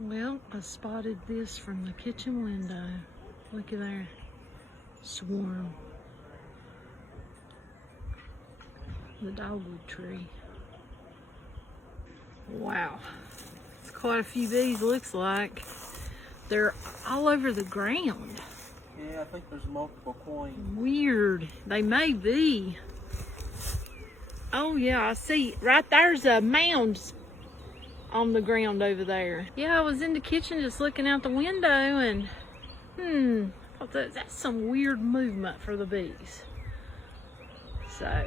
Well, I spotted this from the kitchen window. Look at there. Swarm. The dogwood tree. Wow. It's quite a few bees, looks like. They're all over the ground. Yeah, I think there's multiple coins. Weird. They may be. Oh yeah, I see. Right there's a mound on the ground over there. Yeah, I was in the kitchen just looking out the window and I thought that's some weird movement for the bees. So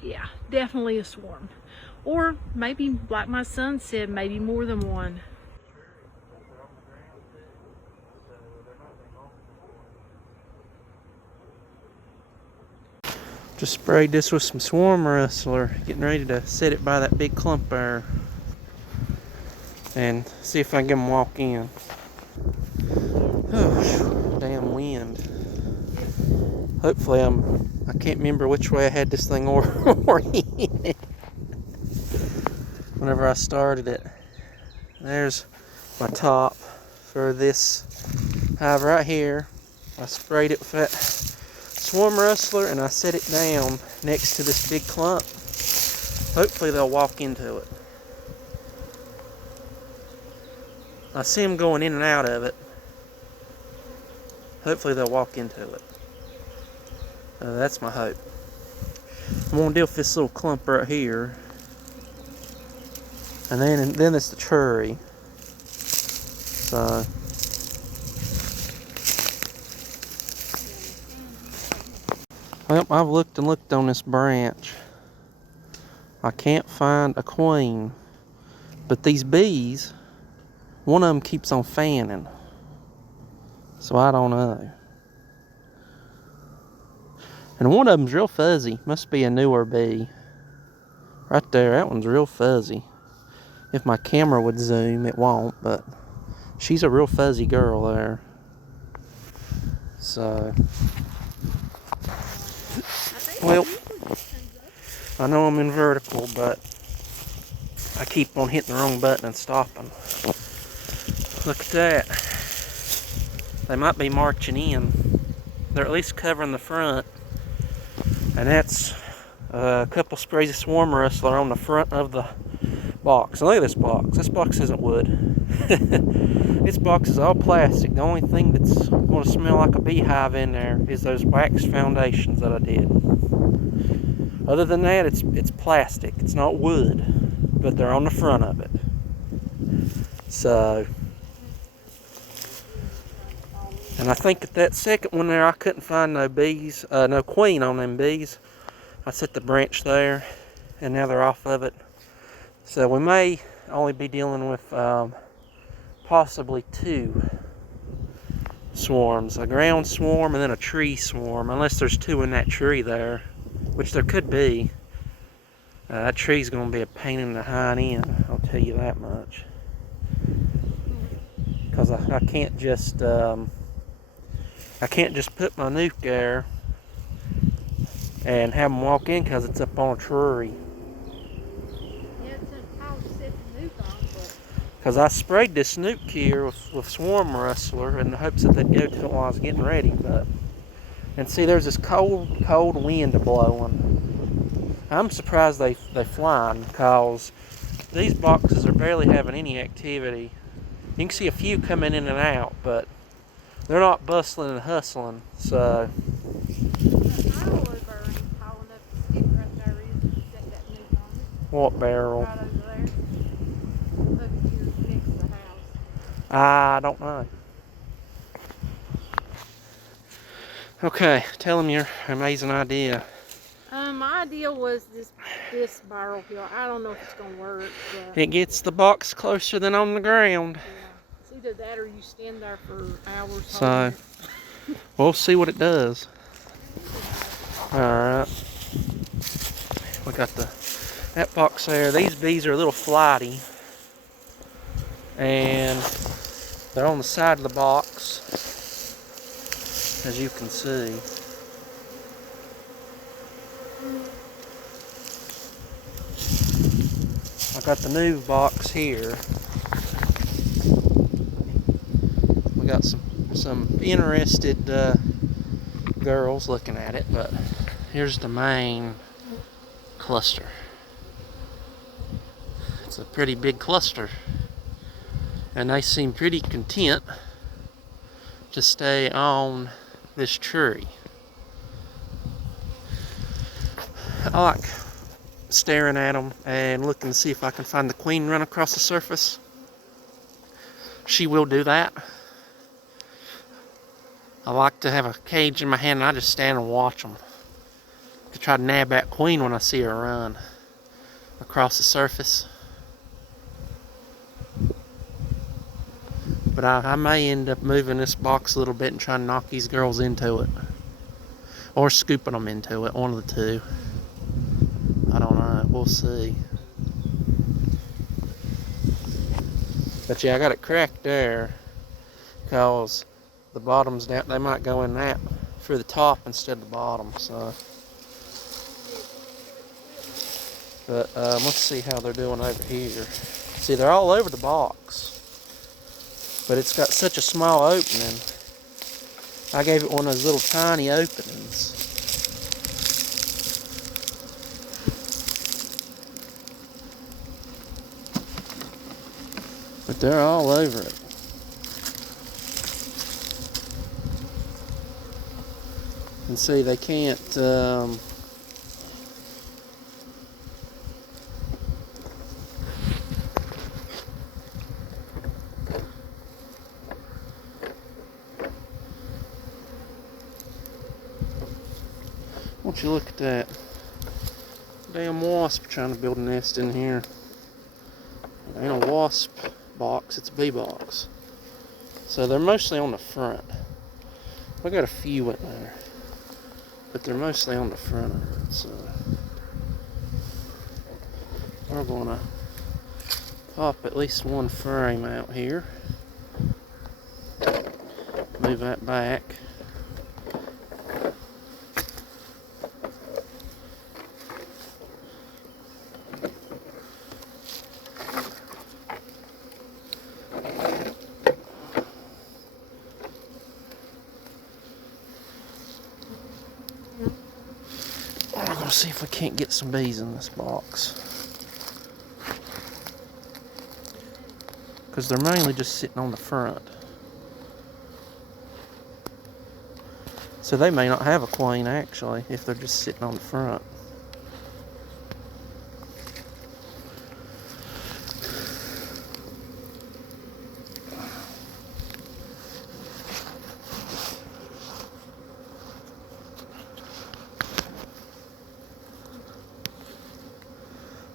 yeah, definitely a swarm. Or maybe, like my son said, maybe more than one. Just sprayed this with some swarm rustler, getting ready to set it by that big clump there and see if I can get them walk in. Oh, damn wind. Hopefully I can't remember which way I had this thing oriented whenever I started it. There's my top for this hive right here. I sprayed it with that swarm rustler and I set it down next to this big clump. Hopefully they'll walk into it. I see them going in and out of it. Hopefully they'll walk into it. That's my hope. I'm gonna deal with this little clump right here, and then it's the tree. So well, I've looked and looked on this branch. I can't find a queen, but these bees, one of them keeps on fanning. So I don't know. And one of them's real fuzzy. Must be a newer bee. Right there, that one's real fuzzy. If my camera would zoom, it won't, but she's a real fuzzy girl there. So, well, I know I'm in vertical, but I keep on hitting the wrong button and stopping. Look at that. They might be marching in. They're at least covering the front. And that's a couple sprays of swarm rustler on the front of the box. And look at this box. This box isn't wood. This box is all plastic. The only thing that's going to smell like a beehive in there is those wax foundations that I did. Other than that, it's plastic. It's not wood, but they're on the front of it. So, and I think at that second one there, I couldn't find no bees, no queen on them bees. I set the branch there, and now they're off of it. So we may only be dealing with possibly two swarms, a ground swarm and then a tree swarm, unless there's two in that tree there, which there could be. That tree's going to be a pain in the hind end, I'll tell you that much. Because I can't just put my nuke there and have them walk in because it's up on a tree. Yeah, it's hard to set the nuke on, but Because I sprayed this nuke here with swarm rustler in the hopes that they'd go to it while I was getting ready. And see, there's this cold wind blowing. I'm surprised they flying because these boxes are barely having any activity. You can see a few coming in and out, but they're not bustling and hustling. So what barrel? right over there. Over here next to the house. I don't know. Okay, tell them your amazing idea. My idea was this barrel here. I don't know if it's gonna work. But It gets the box closer than on the ground. yeah, it's either that or you stand there for hours. So we'll see what it does. Alright. We got that box there. These bees are a little flighty. And they're on the side of the box, as you can see. I got the new box here. We got some interested girls looking at it, but here's the main cluster. It's a pretty big cluster, and they seem pretty content to stay on this tree. I like staring at them and looking to see if I can find the queen run across the surface. She will do that. I like to have a cage in my hand and I just stand and watch them to try to nab that queen when I see her run across the surface. But I may end up moving this box a little bit and trying to knock these girls into it, or scooping them into it, one of the two. I don't know, we'll see. But yeah, I got it cracked there because the bottom's down. They might go in that for the top instead of the bottom. So, but let's see how they're doing over here. See, they're all over the box, but it's got such a small opening. I gave it one of those little tiny openings. But they're all over it. And see, they can't, won't you look at that? Damn wasp trying to build a nest in here. It ain't a wasp box, it's a bee box. So they're mostly on the front. We got a few in there, but they're mostly on the front of it. So we're gonna pop at least one frame out here. Move that back. See if we can't get some bees in this box, because they're mainly just sitting on the front, so they may not have a queen actually if they're just sitting on the front.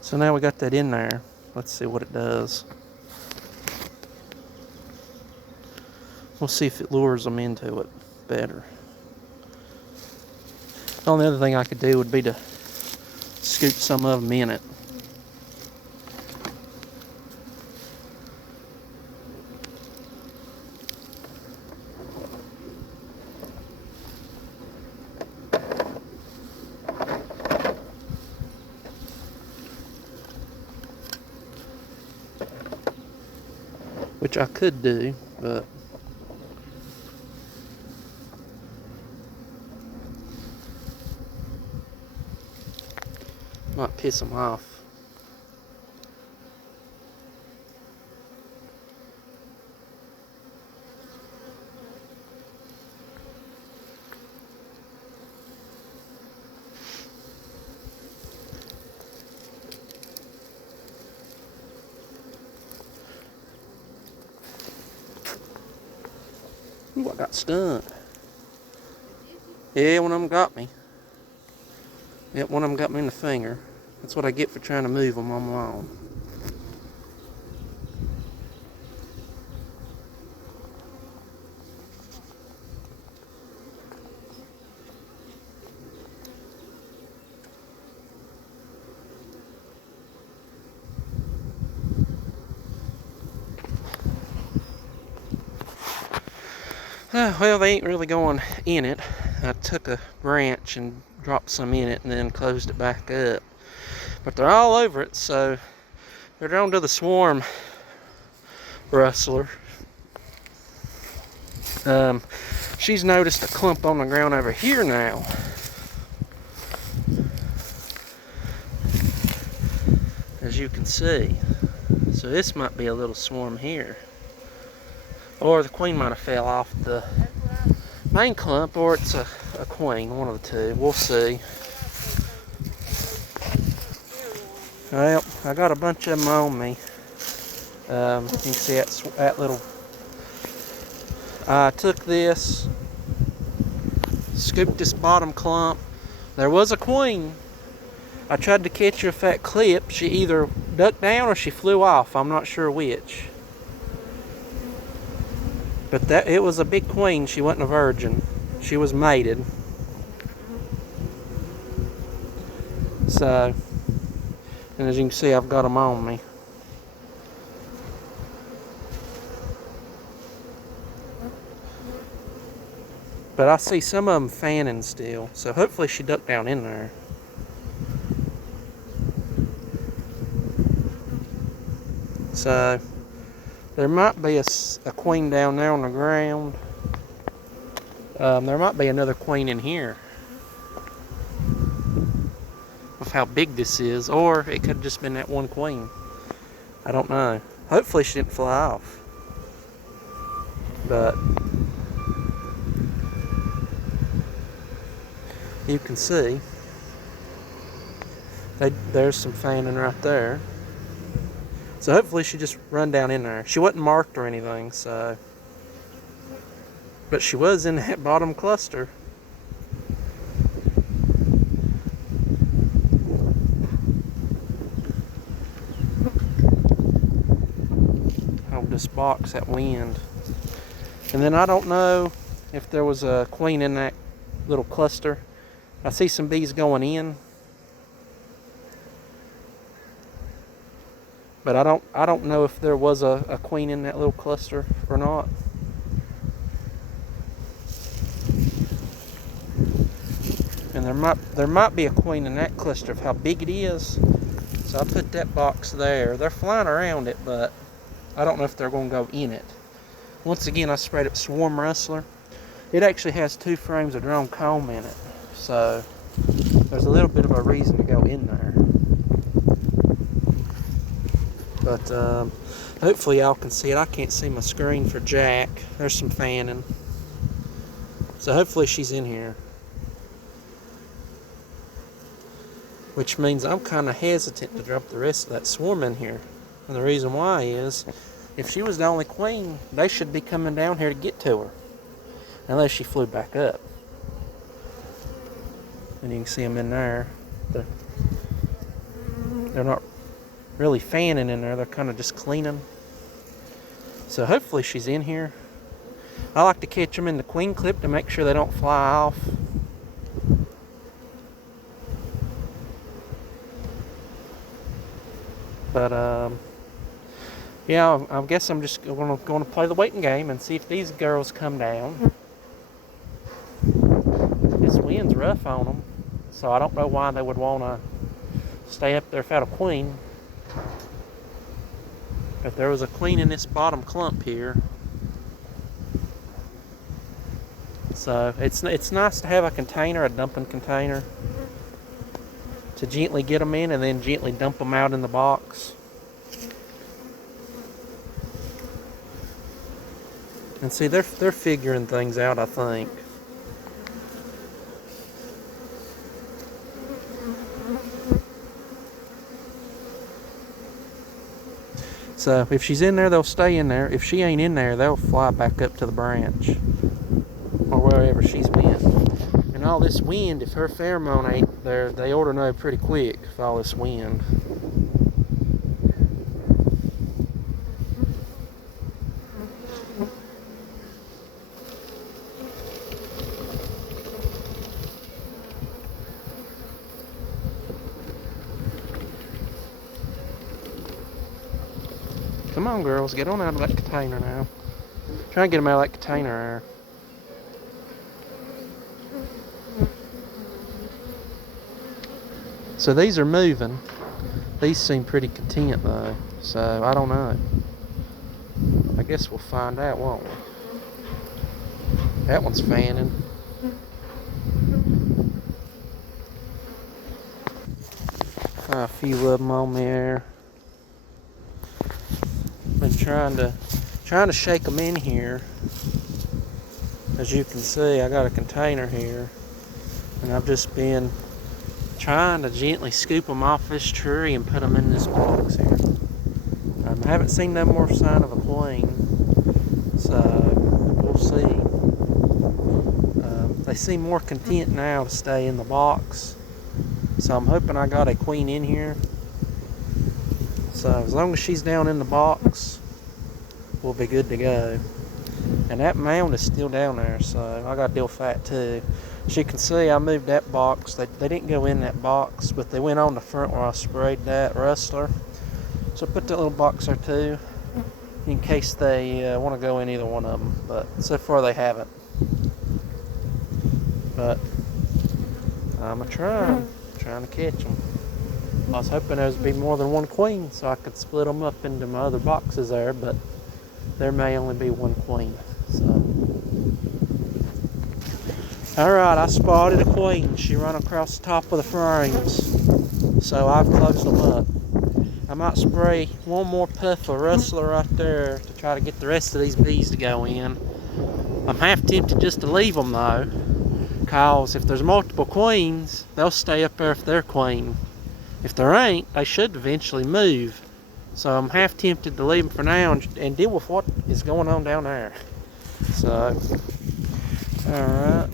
So now we got that in there. Let's see what it does. We'll see if it lures them into it better. The only other thing I could do would be to scoop some of them in it. Which I could do, but might piss them off. Ooh, I got stung. Yeah, one of them got me. Yep, one of them got me in the finger. That's what I get for trying to move them on my own. Well, they ain't really going in it. I took a branch and dropped some in it and then closed it back up. But they're all over it, so they're down to the swarm rustler. She's noticed a clump on the ground over here now. As you can see. So this might be a little swarm here. Or the queen might have fell off the main clump, or it's a queen, one of the two. We'll see. Well, I got a bunch of them on me. You can see that little... I took this, scooped this bottom clump. There was a queen. I tried to catch her with that clip. She either ducked down or she flew off. I'm not sure which. But it was a big queen. She wasn't a virgin. She was mated. So, and as you can see, I've got them on me. But I see some of them fanning still. So hopefully she ducked down in there. So there might be a queen down there on the ground. There might be another queen in here. With how big this is. Or it could have just been that one queen. I don't know. Hopefully she didn't fly off. But you can see there's some fanning right there. So hopefully she just run down in there. She wasn't marked or anything, so. But she was in that bottom cluster. I'll just box that wind. And then I don't know if there was a queen in that little cluster. I see some bees going in. But I don't know if there was a queen in that little cluster or not. And there might be a queen in that cluster of how big it is. So I put that box there. They're flying around it, but I don't know if they're going to go in it. Once again, I sprayed up Swarm Rustler. It actually has 2 frames of drone comb in it. So there's a little bit of a reason to go in there. But hopefully y'all can see it. I can't see my screen for Jack. There's some fanning. So hopefully she's in here. Which means I'm kind of hesitant to drop the rest of that swarm in here. And the reason why is, if she was the only queen, they should be coming down here to get to her. Unless she flew back up. And you can see them in there. They're not really fanning in there. They're kind of just cleaning. So hopefully she's in here. I like to catch them in the queen clip to make sure they don't fly off. But yeah, I guess I'm just going to play the waiting game and see if these girls come down. This wind's rough on them, so I don't know why they would want to stay up there without a queen. But there was a queen in this bottom clump here. So it's nice to have a container, a dumping container, to gently get them in and then gently dump them out in the box. And see, they're figuring things out, I think. So if she's in there, they'll stay in there. If she ain't in there, they'll fly back up to the branch or wherever she's been. And all this wind, if her pheromone ain't there, they ought to know pretty quick with all this wind. Come on, girls, get on out of that container now. Try and get them out of that container there. So these are moving. These seem pretty content though, so I don't know. I guess we'll find out, won't we? That one's fanning. A few of them on there. Been trying to shake them in here. As you can see, I got a container here, and I've just been trying to gently scoop them off this tree and put them in this box here. I haven't seen no more sign of a queen, so we'll see. They seem more content now to stay in the box, so I'm hoping I got a queen in here. So as long as she's down in the box, we'll be good to go. And that mound is still down there, so I got to deal with that too. As you can see, I moved that box. They didn't go in that box, but they went on the front where I sprayed that rustler. So I put that little box there too, in case they want to go in either one of them. But so far they haven't. But I'm trying to catch them. I was hoping there would be more than one queen so I could split them up into my other boxes there, but there may only be one queen. So, alright, I spotted a queen. She ran across the top of the frames, so I've closed them up. I might spray one more puff of rustler right there to try to get the rest of these bees to go in. I'm half tempted just to leave them though, because if there's multiple queens, they'll stay up there if they're queen. If there ain't, they should eventually move. So I'm half tempted to leave them for now and deal with what is going on down there. So, alright.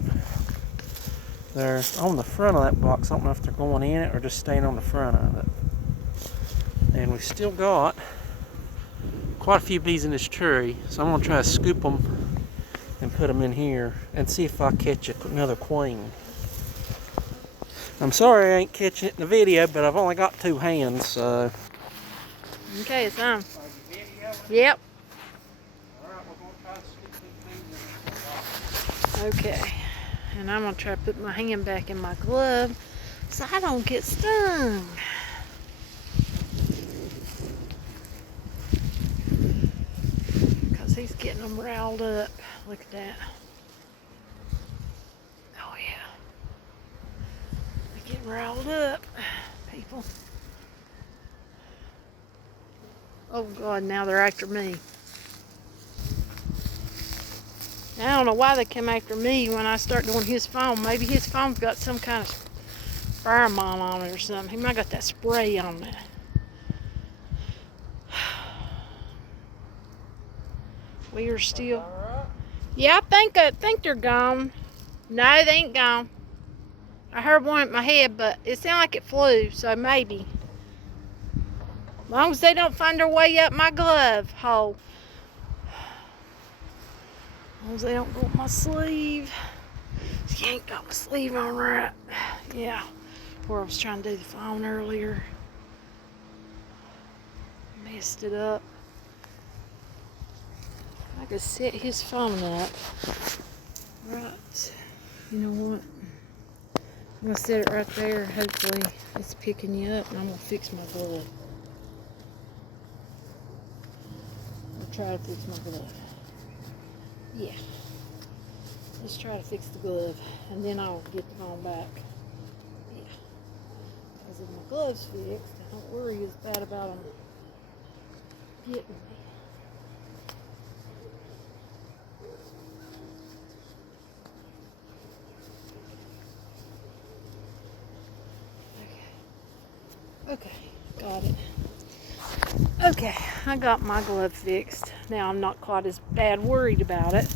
They're on the front of that box. I don't know if they're going in it or just staying on the front of it. And we've still got quite a few bees in this tree. So I'm going to try to scoop them and put them in here and see if I catch another queen. I'm sorry I ain't catching it in the video, but I've only got two hands, so. Okay, it's on. Yep. Okay, and I'm gonna try to put my hand back in my glove so I don't get stung. Because he's getting them riled up. Look at that. Oh yeah. They're getting riled up, people. Oh God, now they're after me. I don't know why they come after me when I start doing his phone. Maybe his phone's got some kind of pheromone on it or something. He might got that spray on it. We are still. Yeah, I think they're gone. No, they ain't gone. I heard one at my head, but it sounded like it flew, so maybe. As long as they don't find their way up my glove hole. As long as they don't go up my sleeve. You ain't got my sleeve on right. Yeah. Where I was trying to do the phone earlier. Messed it up. I could set his phone up. Right. You know what? I'm going to set it right there. Hopefully it's picking you up and I'm going to fix my glove. I'll try to fix my glove. Yeah. Let's try to fix the glove and then I'll get the phone back. Yeah. Because if my glove's fixed, I don't worry as bad about them getting me. Okay, got it. Okay, I got my glove fixed. Now I'm not quite as bad worried about it.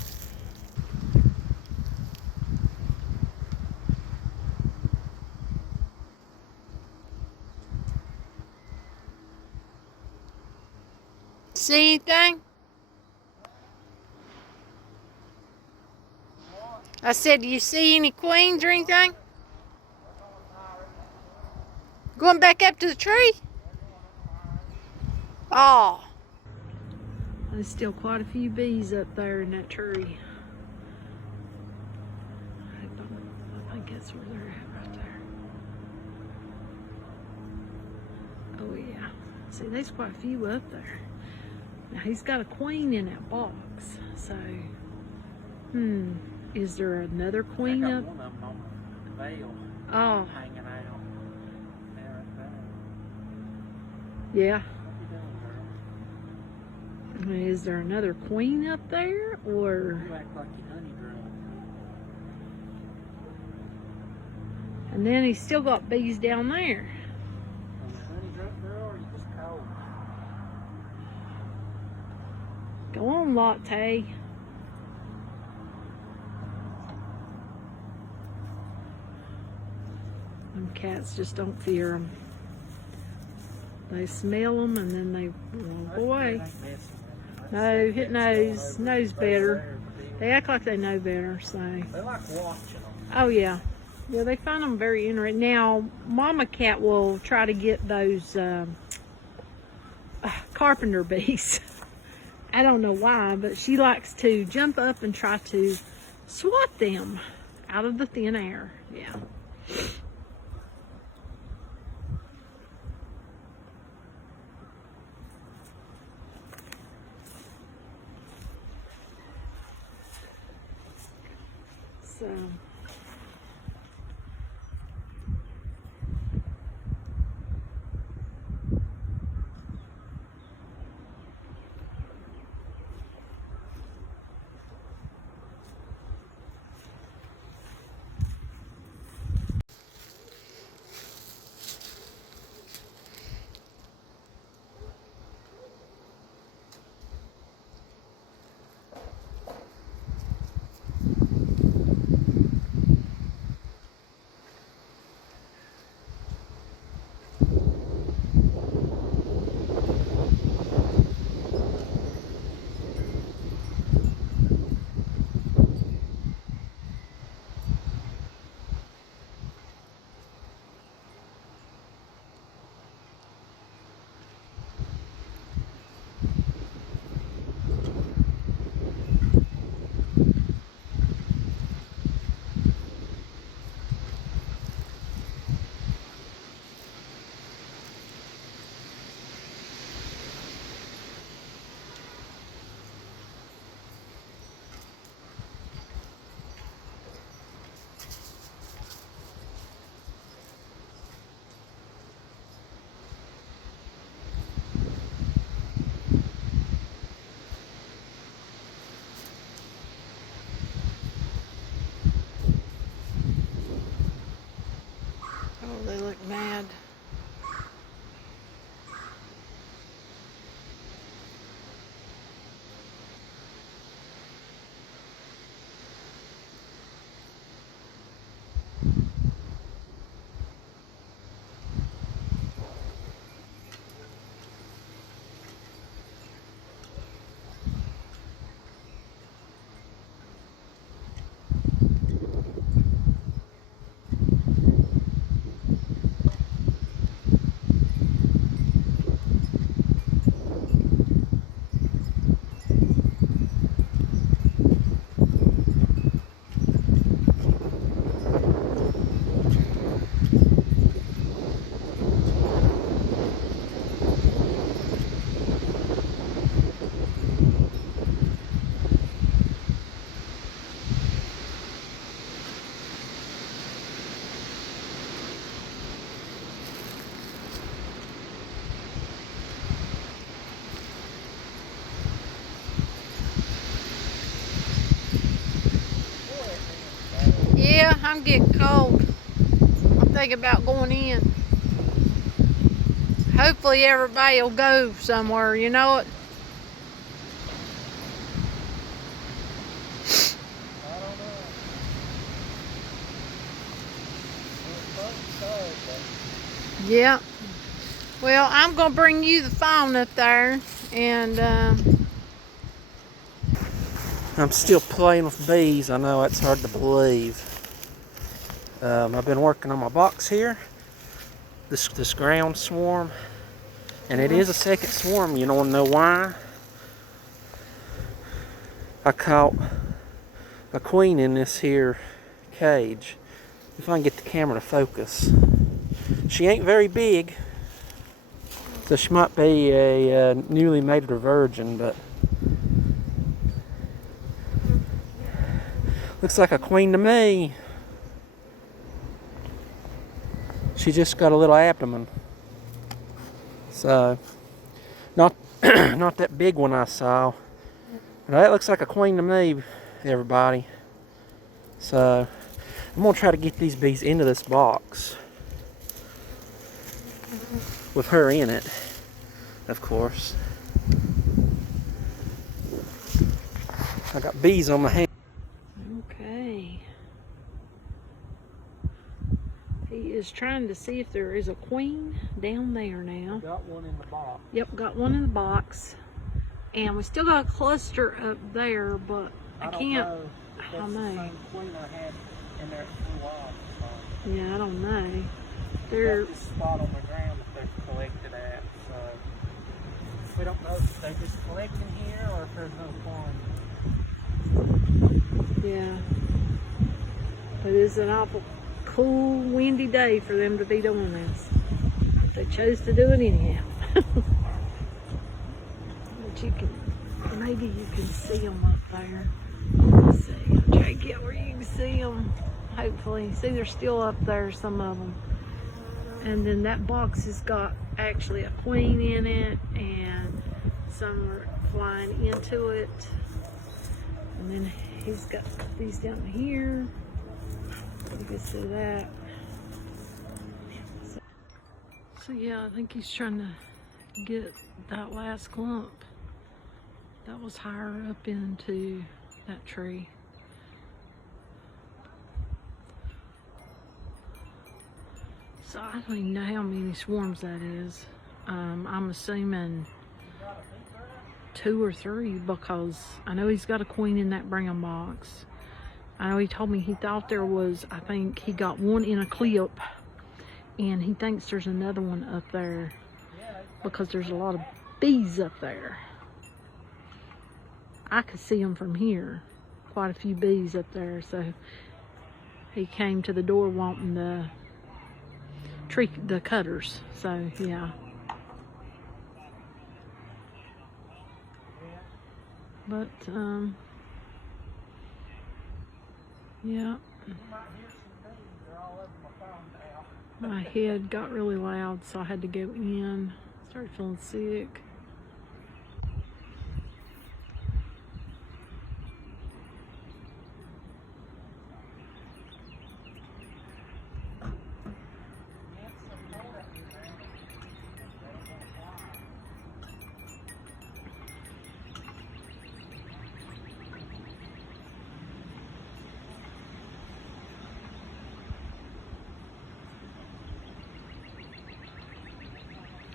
See anything? I said, do you see any queens or anything? Going back up to the tree? Oh. There's still quite a few bees up there in that tree. I think that's where they're at right there. Oh yeah. See, there's quite a few up there. Now he's got a queen in that box, so, Is there another queen I up? got one of them on the veil Oh, hanging out. There at that. yeah. What you doing, girl? Is there another queen up there, or? You act like you honey drunk. And then he's still got bees down there. Are you honey drunk, girl, or are you just cold? Go on, Latte. Them cats just don't fear them. They smell them and then they walk away. No, it knows better. They act like they know better, so. They like watching them. Oh yeah. Yeah, they find them very interesting. Now, Mama Cat will try to get those carpenter bees. I don't know why, but she likes to jump up and try to swat them out of the thin air. Yeah. So. Oh, they look mad. Yeah, I'm getting cold. I'm thinking about going in. Hopefully everybody will go somewhere, you know it? I don't know. Yeah. Well, I'm going to bring you the phone up there, and I'm still playing with bees. I know it's hard to believe. I've been working on my box here. This ground swarm, and it is a second swarm. You don't want to know why? I caught a queen in this here cage. If I can get the camera to focus. She ain't very big, so she might be a newly mated or virgin, but Looks like a queen to me. She just got a little abdomen. So, not not that big one I saw. But that looks like a queen to me, everybody. So, I'm gonna try to get these bees into this box with her in it, of course. I got bees on my hand. Okay. He is trying to see if there is a queen down there now. Got one in the box. Yep, got one in the box. And we still got a cluster up there, but I can't. I don't know. The same queen I had in there for a while. So. Yeah, I don't know. They're this spot on the ground that they've collected at, so we don't know if they just collecting here or if there's no farm. Yeah. But it's an awful cool, windy day for them to be doing this. They chose to do it anyhow. But you can, maybe you can see them up there. Let's see. I'll try to get where you can see them. Hopefully. See, they're still up there, some of them. And then that box has got actually a queen in it, and some are flying into it. And then he's got these down here. You can see that. So yeah, I think he's trying to get that last clump that was higher up into that tree. So I don't even know how many swarms that is. I'm assuming 2 or 3, because I know he's got a queen in that brown box. I know he told me he thought there was, I think he got one in a clip, and he thinks there's another one up there because there's a lot of bees up there. I could see them from here, quite a few bees up there. So he came to the door wanting the cutters. So yeah. But yeah. My head got really loud, so I had to go in. Started feeling sick.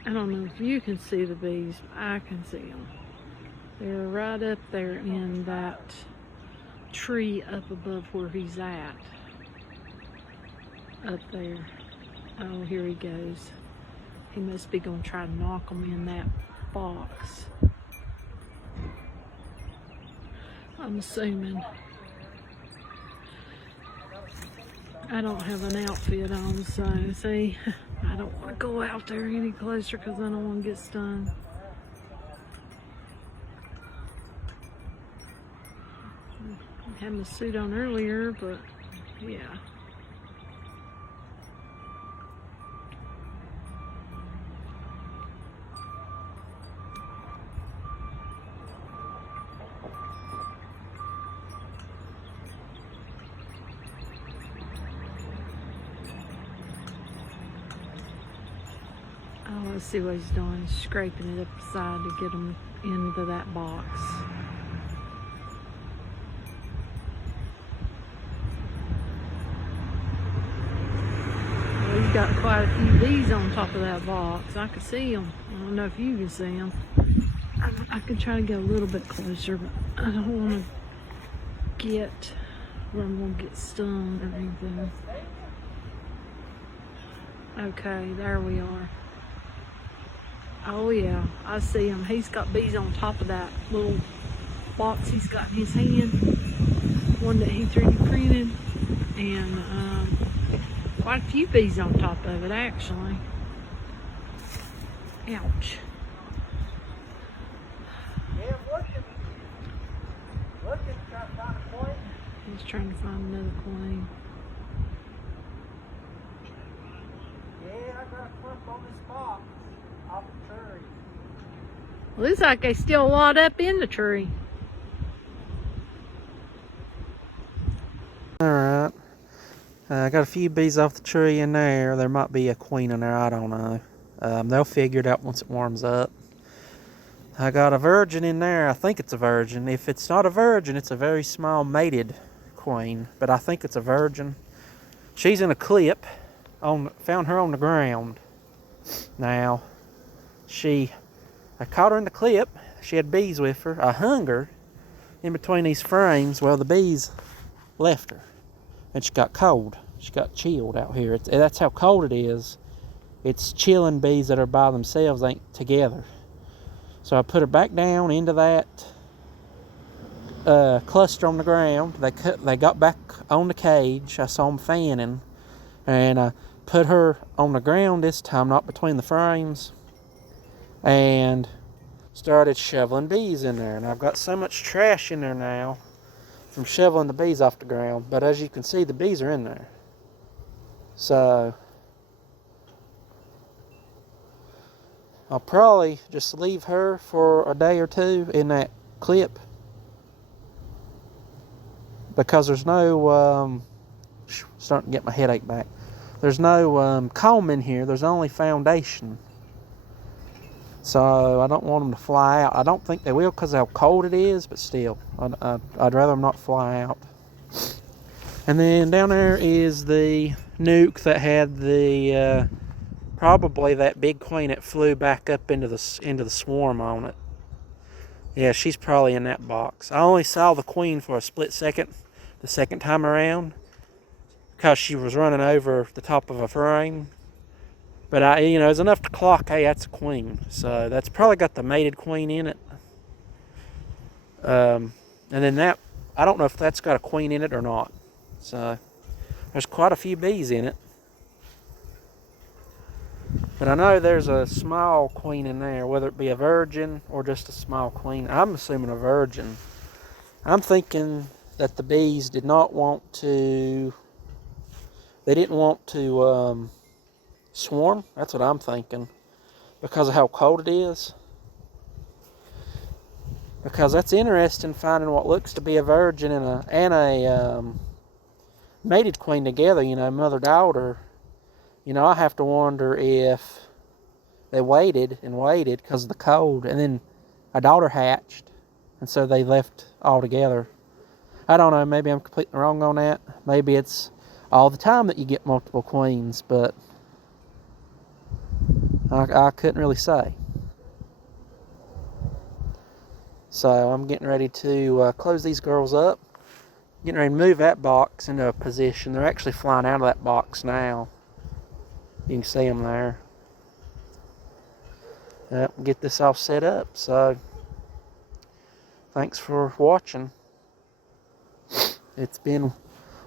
I don't know if you can see the bees, but I can see them. They're right up there in that tree up above where he's at. Up there. Oh, here he goes. He must be going to try to knock them in that box. I'm assuming. I don't have an outfit on, so see, I don't want to go out there any closer because I don't want to get stung. I had my suit on earlier, but yeah. Oh, let's see what he's doing. He's scraping it up the side to get them into that box. Well, he's got quite a few bees on top of that box. I can see them. I don't know if you can see them. I could try to get a little bit closer, but I don't want to get where I'm going to get stung or anything. Okay, there we are. Oh yeah, I see him. He's got bees on top of that little box he's got in his hand. One that he 3D printed. And quite a few bees on top of it, actually. Ouch. Yeah, I'm looking, trying to find a point. I was trying to find another queen. Yeah, I got a clump on this box off the tree. Looks like they still a lot up in the tree. Alright. I got a few bees off the tree in there. There might be a queen in there, I don't know. They'll figure it out once it warms up. I got a virgin in there. I think it's a virgin. If it's not a virgin, it's a very small mated queen, but I think it's a virgin. She's in a clip. Found her on the ground. Now, I caught her in the clip. She had bees with her. I hung her in between these frames. Well, the bees left her, and she got cold. She got chilled out here. That's how cold it is. It's chilling bees that are by themselves, ain't together. So I put her back down into that cluster on the ground. They got back on the cage. I saw them fanning, and I put her on the ground this time, not between the frames, and started shoveling bees in there. And I've got so much trash in there now from shoveling the bees off the ground. But as you can see, the bees are in there. So I'll probably just leave her for a day or two in that clip, because there's no starting to get my headache back. There's no comb in here. There's only foundation. So I don't want them to fly out. I don't think they will because of how cold it is, but still, I'd rather them not fly out. And then down there is the nuke that had the probably that big queen that flew back up into the swarm on it. Yeah, she's probably in that box. I only saw the queen for a split second the second time around because she was running over the top of a frame. But it was enough to clock, hey, that's a queen. So that's probably got the mated queen in it. And then that, I don't know if that's got a queen in it or not. So there's quite a few bees in it. But I know there's a small queen in there, whether it be a virgin or just a small queen. I'm assuming a virgin. I'm thinking that the bees did not want to, they didn't want to swarm. That's what I'm thinking, because of how cold it is. Because that's interesting, finding what looks to be a virgin and a mated queen together, mother-daughter. I have to wonder if they waited because of the cold, and then a daughter hatched, and so they left all together. I don't know, maybe I'm completely wrong on that. Maybe it's all the time that you get multiple queens, but I couldn't really say. So I'm getting ready to close these girls up. Getting ready to move that box into a position. They're actually flying out of that box now. You can see them there. Yep, get this all set up. So thanks for watching. It's been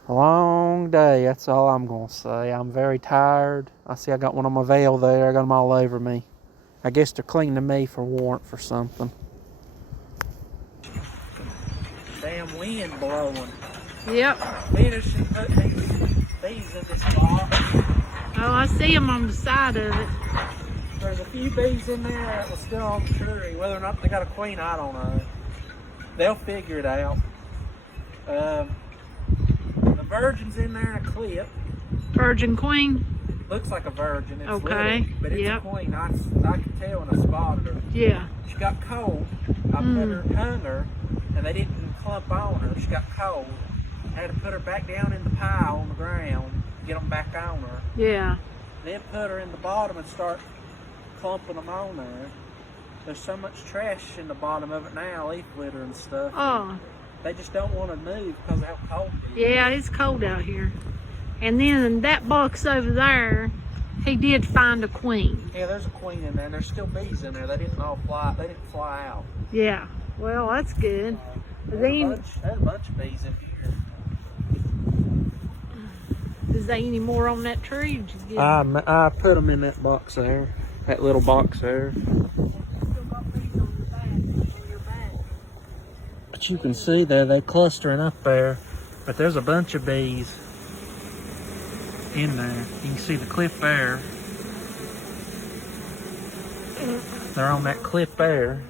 a long day, that's all I'm going to say. I'm very tired. I see I got one on my veil there. I got them all over me. I guess they're clinging to me for warmth or something. Damn wind blowing. Yep. Finishing putting these in this box. Oh, I see them on the side of it. There's a few bees in there that was still on the tree. Whether or not they got a queen, I don't know. They'll figure it out. The virgin's in there in a clip. Virgin queen? Looks like a virgin. It's okay. Little, but it's a queen. I can tell when I spotted her. Yeah. She got cold. I hung her, and they didn't clump on her. She got cold. I had to put her back down in the pile on the ground, get them back on her. Yeah. Then put her in the bottom and start clumping them on there. There's so much trash in the bottom of it now, leaf litter and stuff. Oh. They just don't want to move because of how cold it is. Yeah, it's cold out here. And then in that box over there, he did find a queen. Yeah, there's a queen in there, and there's still bees in there. They didn't fly out. Yeah. Well, that's good. There's a bunch of bees in here. Is there any more on that tree? Did you get I put them in that box there. That little box there. But you can see they're clustering up there. But there's a bunch of bees in there. You can see the cliff there. They're on that cliff there.